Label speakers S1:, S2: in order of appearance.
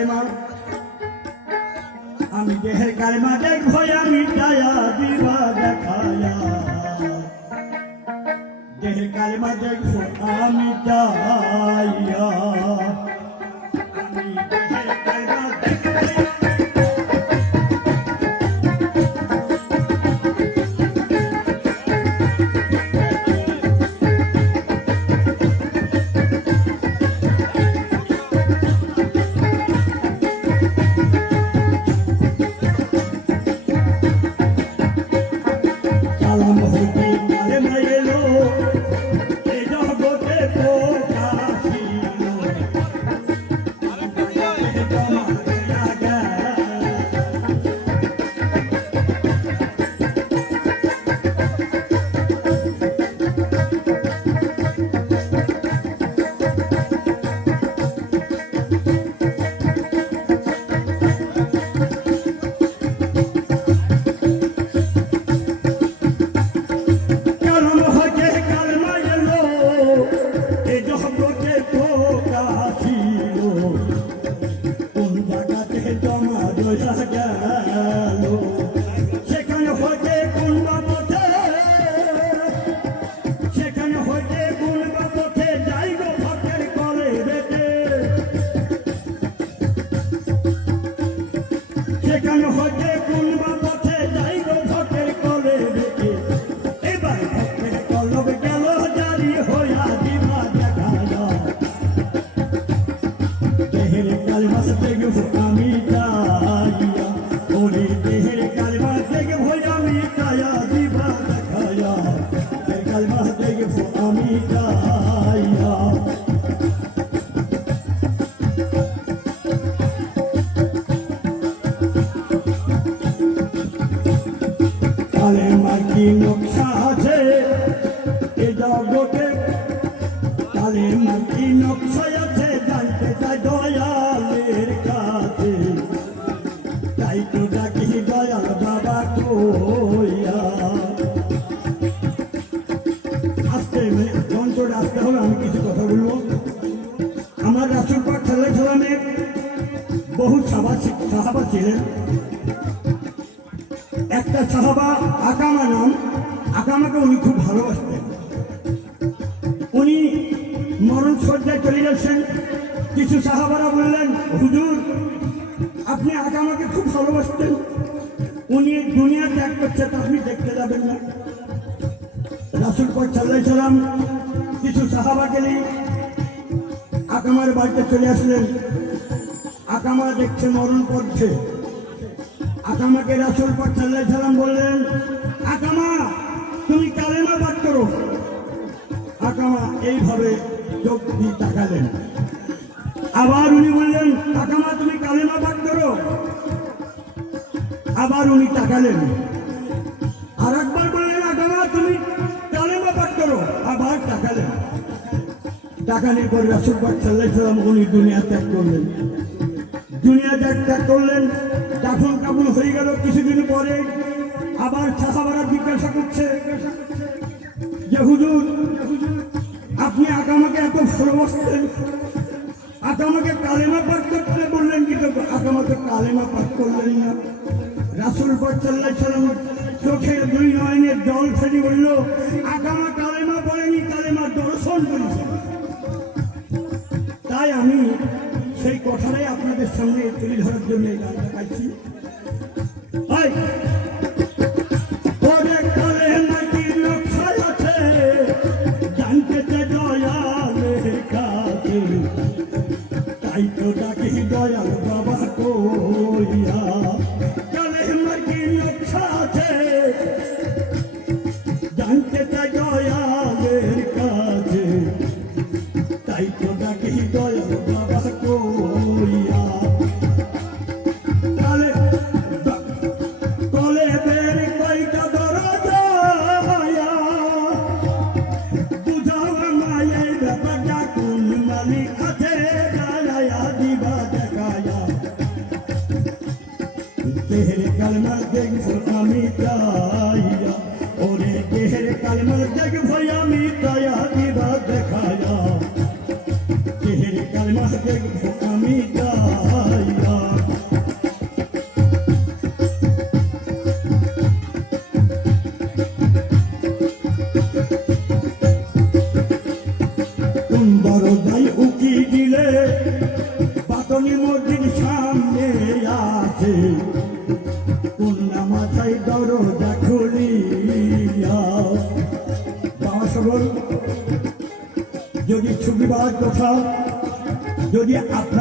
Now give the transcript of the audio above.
S1: কালেমা আমি দেহের কালিমা দেখব আমি তায়া দিবা দেখায়া। দেহের কালিমা দেখব আমি তাইয়া Vou já কালেমার কি নকশা আছে? এ জগতে। কালেমার কি নকশা আছে? জানতে চাই দয়ালের কাছে। তাই তো ডাকি দয়াল বাবা কইয়া। আসতে যন্ত্রটা আসতে হবে, আমি কিছু কথা বলব। আমার রাসুল পাক সাল্লাহ সাল্লামের বহু সাহাবা সাহাবা ছিলেন। আকামাকে উনি খুব ভালোবাসতেন। উনি মরণ সজ্জায় চলে যাচ্ছেন কিছু সাহাবারা বললেন, হুজুর, আপনি আকামাকে খুব ভালোবাসতেন। উনি দুনিয়া ত্যাগ করছে তা আপনি দেখতে যাবেন না। রাসুল পর সাল্লাম কিছু সাহাবাকে নিয়ে আকামার বাড়িতে চলে আসলেন। আকামা দেখছে মরণ করছে আকামাকে রাসুল পর সাল্লাম বললেন, আকামা তুমি কালেমা পাঠ করো। আকামা এইভাবে চোখ দিয়ে তাকালেন। আবার উনি বললেন, আকামা, তুমি কালেমা পাঠ করো। আবার উনি তাকালেন। আর একবার বললেন, আকামা, তুমি কালেমা পাঠ করো। আবার তাকালেন। তাকানোর পর রাসুল পাক সাল্লাহ সাল্লাম উনি দুনিয়া ত্যাগ করলেন। দুনিয়া ত্যাগ ত্যাগ করলেন। দাফন কাবুল হয়ে গেল কিছুদিন পরে। আবার সাহাবারা জিজ্ঞাসা করছে, যে, হুজুর, আপনি আগামাকে এত ভালোবাসতেন আগামাকে কালেমা পাঠ করতে বললেন কিন্তু আগামাকে কালেমা পাঠ করলেন না। রাসুল সাল্লাহ সাল্লাম চোখের দুই নয়নের জল ফেলে বলল আগামা কালেমা পড়েনি কালেমা দর্শন করেছে তাই আমি সেই কথাটাই আপনাদের সামনে তুলে ধরার জন্য গানটা গাইছি। কালমা দেখব আমি তাইয়া। ওরে কেহের কালমা দেখব আমি তাইয়া। যদি আপনার